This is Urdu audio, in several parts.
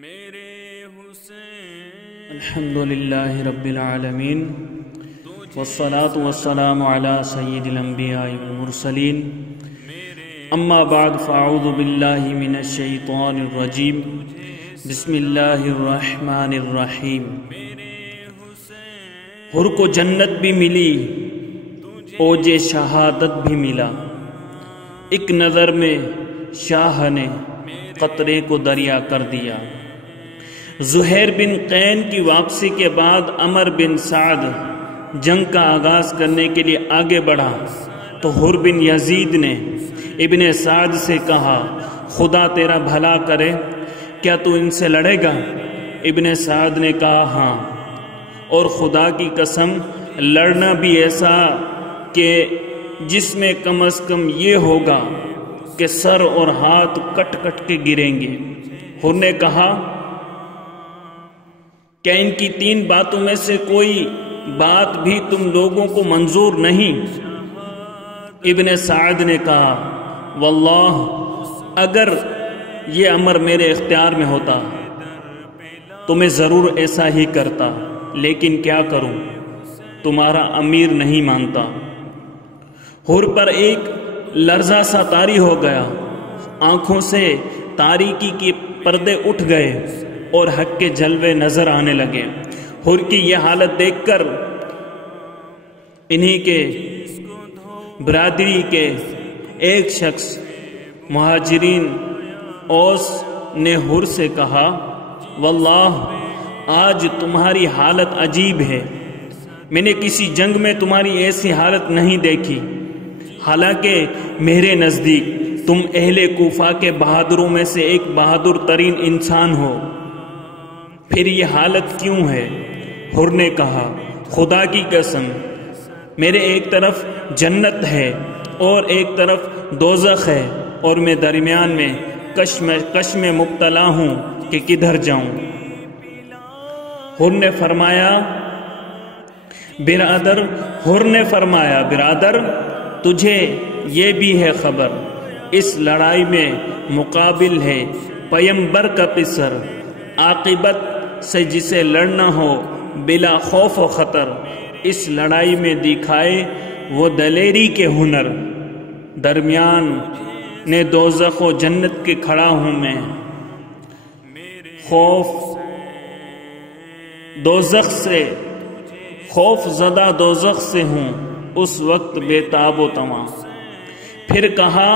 میرے حسین الحمدللہ رب العالمین والصلاة والسلام علی سید الانبیاء والمرسلین اما بعد فاعوذ باللہ من الشیطان الرجیم بسم اللہ الرحمن الرحیم۔ حر کو جنت بھی ملی، اوج شہادت بھی ملا، ایک نظر میں شاہ نے قطرے کو دریا کر دیا۔ زہیر بن قین کی واپسی کے بعد عمر بن سعد جنگ کا آغاز کرنے کے لیے آگے بڑھا تو حر بن یزید نے ابن سعد سے کہا، خدا تیرا بھلا کرے، کیا تو ان سے لڑے گا؟ ابن سعد نے کہا ہاں، اور خدا کی قسم لڑنا بھی ایسا کہ جس میں کم از کم یہ ہوگا کہ سر اور ہاتھ کٹ کٹ کے گریں گے۔ حر نے کہا کہ ان کی تین باتوں میں سے کوئی بات بھی تم لوگوں کو منظور نہیں؟ ابن سعد نے کہا، واللہ اگر یہ امر میرے اختیار میں ہوتا تو میں ضرور ایسا ہی کرتا، لیکن کیا کروں، تمہارا امیر نہیں مانتا۔ حر پر ایک لرزہ سا طاری ہو گیا، آنکھوں سے تاریکی کے پردے اٹھ گئے اور حق کے جلوے نظر آنے لگے۔ حر کی یہ حالت دیکھ کر انہی کے برادری کے ایک شخص مہاجرین اوس نے حر سے کہا، واللہ آج تمہاری حالت عجیب ہے، میں نے کسی جنگ میں تمہاری ایسی حالت نہیں دیکھی، حالانکہ میرے نزدیک تم اہل کوفہ کے بہادروں میں سے ایک بہادر ترین انسان ہو، پھر یہ حالت کیوں ہے؟ حر نے کہا، خدا کی قسم میرے ایک طرف جنت ہے اور ایک طرف دوزخ ہے، اور میں درمیان میں کش میں مبتلا ہوں کہ کدھر جاؤں۔ حر نے فرمایا برادر تجھے یہ بھی ہے خبر، اس لڑائی میں مقابل ہے پیمبر کا پسر، عاقبت سے جسے لڑنا ہو بلا خوف و خطر، اس لڑائی میں دکھائے وہ دلیری کے ہنر، درمیان نے دوزخ و جنت کے کھڑا ہوں میں، خوف زدہ دوزخ سے ہوں اس وقت بے تاب و تواں۔ پھر کہا،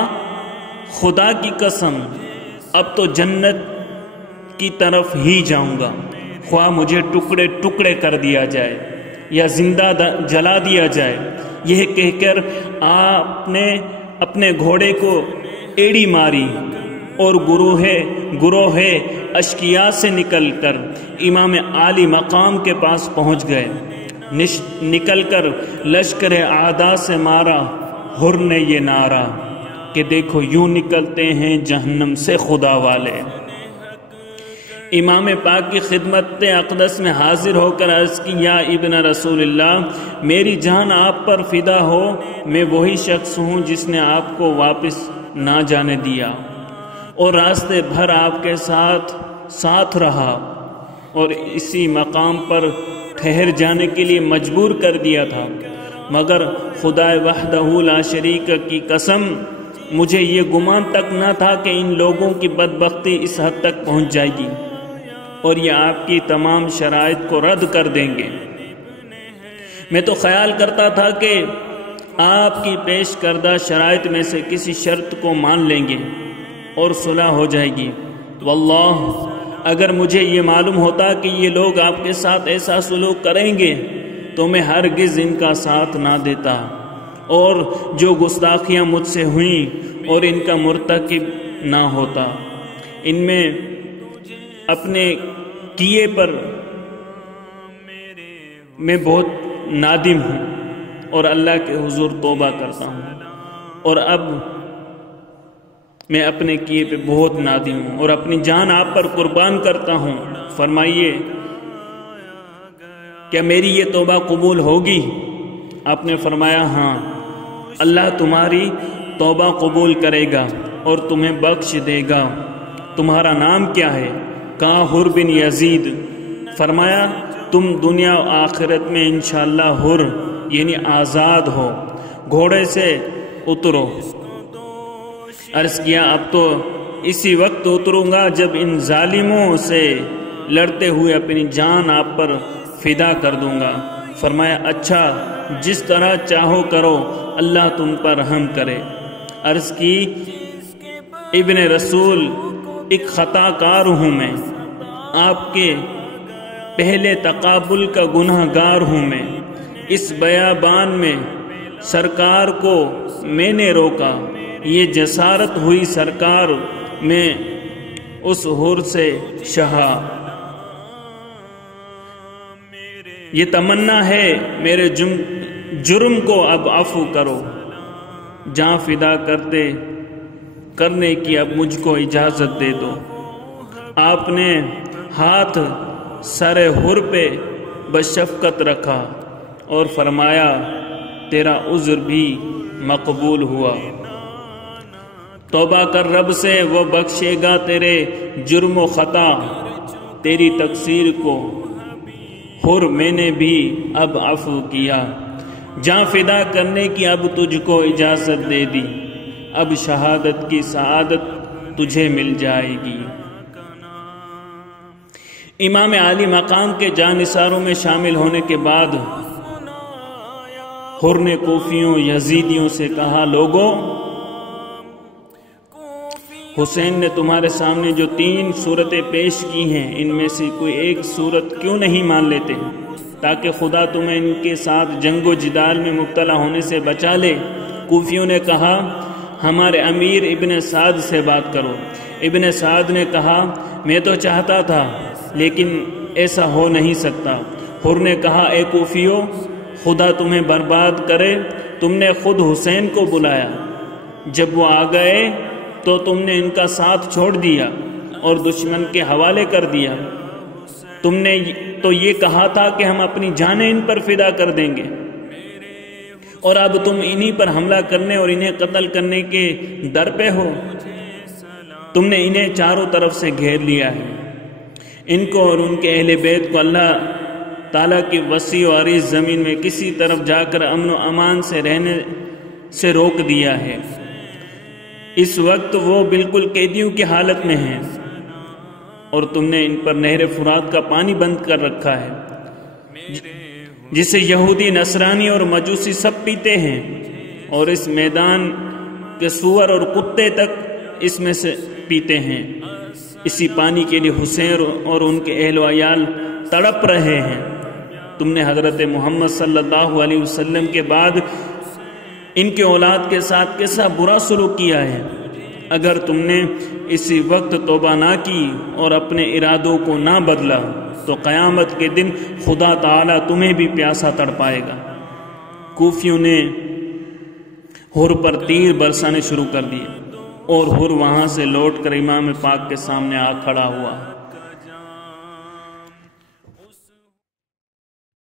خدا کی قسم اب تو جنت کی طرف ہی جاؤں گا، خواہ مجھے ٹکڑے ٹکڑے کر دیا جائے یا زندہ جلا دیا جائے۔ یہ کہہ کر آپ نے اپنے گھوڑے کو ایڑی ماری اور گروہ اشقیاء سے نکل کر امام عالی مقام کے پاس پہنچ گئے۔ نکل کر لشکر اعداء سے مارا حر نے یہ نعرہ کہ دیکھو یوں نکلتے ہیں جہنم سے خدا والے۔ امام پاک کی خدمت اقدس میں حاضر ہو کر عرض کی، یا ابن رسول اللہ، میری جان آپ پر فدا ہو، میں وہی شخص ہوں جس نے آپ کو واپس نہ جانے دیا اور راستے بھر آپ کے ساتھ رہا اور اسی مقام پر ٹھہر جانے کے لیے مجبور کر دیا تھا، مگر خدا وحدہ لا شریک کی قسم مجھے یہ گمان تک نہ تھا کہ ان لوگوں کی بدبختی اس حد تک پہنچ جائے گی اور یہ آپ کی تمام شرائط کو رد کر دیں گے۔ میں تو خیال کرتا تھا کہ آپ کی پیش کردہ شرائط میں سے کسی شرط کو مان لیں گے اور صلح ہو جائے گی، واللہ اگر مجھے یہ معلوم ہوتا کہ یہ لوگ آپ کے ساتھ ایسا سلوک کریں گے تو میں ہرگز ان کا ساتھ نہ دیتا، اور جو گستاخیاں مجھ سے ہوئیں اور ان کا مرتکب نہ ہوتا۔ ان میں اپنے کیے پر میں بہت نادم ہوں اور اللہ کے حضور توبہ کرتا ہوں، اور اب میں اپنے کیے پہ بہت نادم ہوں اور اپنی جان آپ پر قربان کرتا ہوں، فرمائیے کیا میری یہ توبہ قبول ہوگی؟ آپ نے فرمایا ہاں، اللہ تمہاری توبہ قبول کرے گا اور تمہیں بخش دے گا۔ تمہارا نام کیا ہے؟ کہا حر بن یزید، فرمایا تم دنیا و آخرت میں انشاءاللہ حر یعنی آزاد ہو، گھوڑے سے اترو۔ عرض کیا اب تو اسی وقت اتروں گا جب ان ظالموں سے لڑتے ہوئے اپنی جان آپ پر فدا کر دوں گا۔ فرمایا اچھا جس طرح چاہو کرو، اللہ تم پر رحم کرے۔ عرض کی ابن رسول ایک خطا کار ہوں میں، آپ کے پہلے تقابل کا گناہ گار ہوں میں، اس بیابان میں سرکار کو میں نے روکا، یہ جسارت ہوئی سرکار میں اس حر سے شہا، یہ تمنا ہے میرے جرم کو اب عفو کرو، جاں فدا کرنے کی اب مجھ کو اجازت دے دو۔ آپ نے ہاتھ سر حر پہ بشفقت رکھا اور فرمایا تیرا عذر بھی مقبول ہوا، توبہ کر رب سے، وہ بخشے گا تیرے جرم و خطا، تیری تقصیر کو حر میں نے بھی اب عفو کیا، جاں فدا کرنے کی اب تجھ کو اجازت دے دی، اب شہادت کی سعادت تجھے مل جائے گی۔ امام عالی مقام کے جانثاروں میں شامل ہونے کے بعد حر نے کوفیوں یزیدیوں سے کہا لوگوں، حسین نے تمہارے سامنے جو 3 صورتیں پیش کی ہیں ان میں سے کوئی ایک صورت کیوں نہیں مان لیتے تاکہ خدا تمہیں ان کے ساتھ جنگ و جدال میں مبتلا ہونے سے بچا لے؟ کوفیوں نے کہا ہمارے امیر ابن سعد سے بات کرو۔ ابن سعد نے کہا میں تو چاہتا تھا لیکن ایسا ہو نہیں سکتا۔ حر نے کہا اے کوفیو، خدا تمہیں برباد کرے، تم نے خود حسین کو بلایا، جب وہ آ گئے تو تم نے ان کا ساتھ چھوڑ دیا اور دشمن کے حوالے کر دیا۔ تم نے تو یہ کہا تھا کہ ہم اپنی جانیں ان پر فدا کر دیں گے، اور اب تم انہی پر حملہ کرنے اور انہیں قتل کرنے کے در پہ ہو۔ تم نے انہیں چاروں طرف سے گھیر لیا ہے، ان کو اور ان کے اہل بیت کو اللہ تعالیٰ کی وسیع و عریض زمین میں کسی طرف جا کر امن و امان سے رہنے سے روک دیا ہے۔ اس وقت وہ بالکل قیدیوں کی حالت میں ہیں، اور تم نے ان پر نہر فرات کا پانی بند کر رکھا ہے جسے یہودی، نصرانی اور مجوسی سب پیتے ہیں، اور اس میدان کے سور اور کتے تک اس میں سے پیتے ہیں۔ اسی پانی کے لیے حسین اور ان کے اہل و عیال تڑپ رہے ہیں۔ تم نے حضرت محمد صلی اللہ علیہ وسلم کے بعد ان کے اولاد کے ساتھ کیسا برا سلوک کیا ہے۔ اگر تم نے اسی وقت توبہ نہ کی اور اپنے ارادوں کو نہ بدلا تو قیامت کے دن خدا تعالیٰ تمہیں بھی پیاسا تڑپائے گا۔ کوفیوں نے حر پر تیر برسانے شروع کر دیے، اور حر وہاں سے لوٹ کر امام پاک کے سامنے آ کھڑا ہوا۔